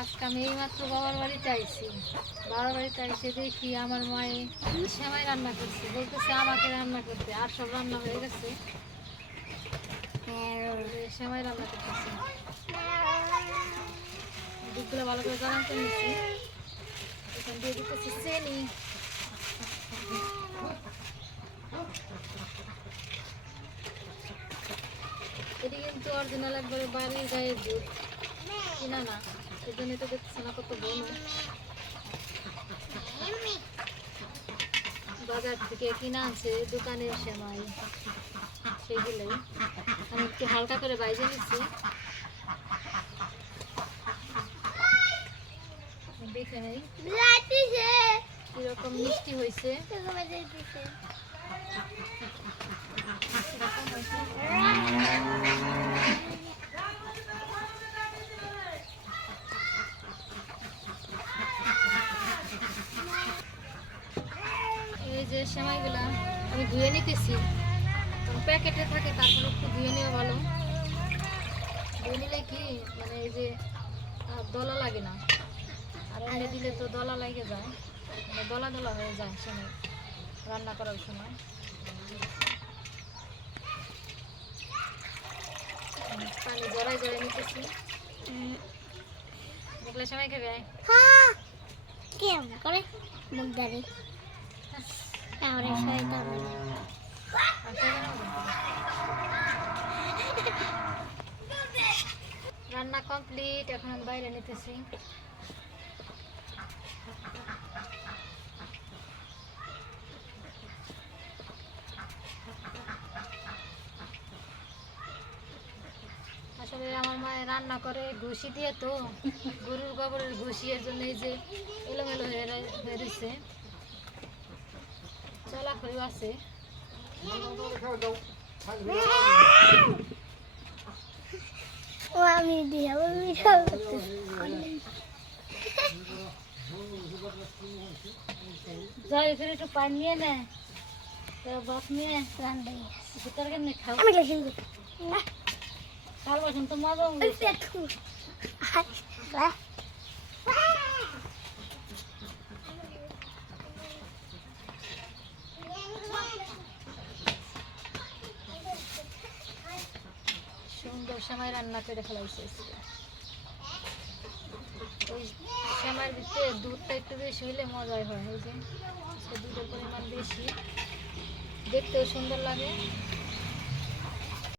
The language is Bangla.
আজকে আমি এইমাত্র বাবার বাড়িতে আইছি। বাবার বাড়িতে এসে দেখি আমার মায়ে সেমাই রান্না করছে, বলতেছে আমাকে রান্না করতে, আর সব রান্না হয়ে গেছে, সেমাই রান্না করতেছে। দুধগুলো ভালো করে গরম করে নিচ্ছি, এখান দিয়ে দিতেছি চিনি। এটি কিন্তু অরিজিনাল একবারে বাড়ির গায়ের দুধ, কিনা না, এই জন্য তো দেখতেছে না কত বড়। বাজার থেকে কিনা আনছে দোকানের সেমাই, সেগুলোই আমি একটু হালকা করে বাইজে নিচ্ছি। দেখে নেই কিরকম মিষ্টি হয়েছে। এই যে সেমাইগুলা আমি ধুয়ে নিতেছি, প্যাকেটে থাকে, তারপরে একটু ধুয়ে নেওয়া ভালো। ধুয়ে নিলে কি মানে এই যে দলা লাগে না, আর এনে দিলে তো দলা লাগে যায়, মানে দলা দলা হয়ে যায় সেমাই রান্না করার সময়। পানি জড়াই জড়াই নিতেছি। দেখলে সেমাই খাবে? কেমন করে মুখ দাঁড়ি আমার শয়তান রান্না কমপ্লিট, এখন আমি বাইরে নিতেছি। আসলে আমার মায়ের রান্না করে ঘুষি দিয়ে, তো গরুর গোবরের ঘুষি, এর জন্য এই যে এলোমেলো হয়ে রয়েছে, চলাফেরি আছে। আমি দিয়ে যাই ফিরে একটু পানি নিয়ে নে, বাপ নিয়ে রান্না ভিতরে কেমনি খাও। আমি গেছি কাল বসুন তো মজা সুন্দর সেমাই রান্না করে ফেলাইছে। ওই সেমাইয়ের ভিতরে দুধটা একটু বেশি হইলে মজাই হয়। এই যে দুধের পরিমাণ বেশি, দেখতেও সুন্দর লাগে।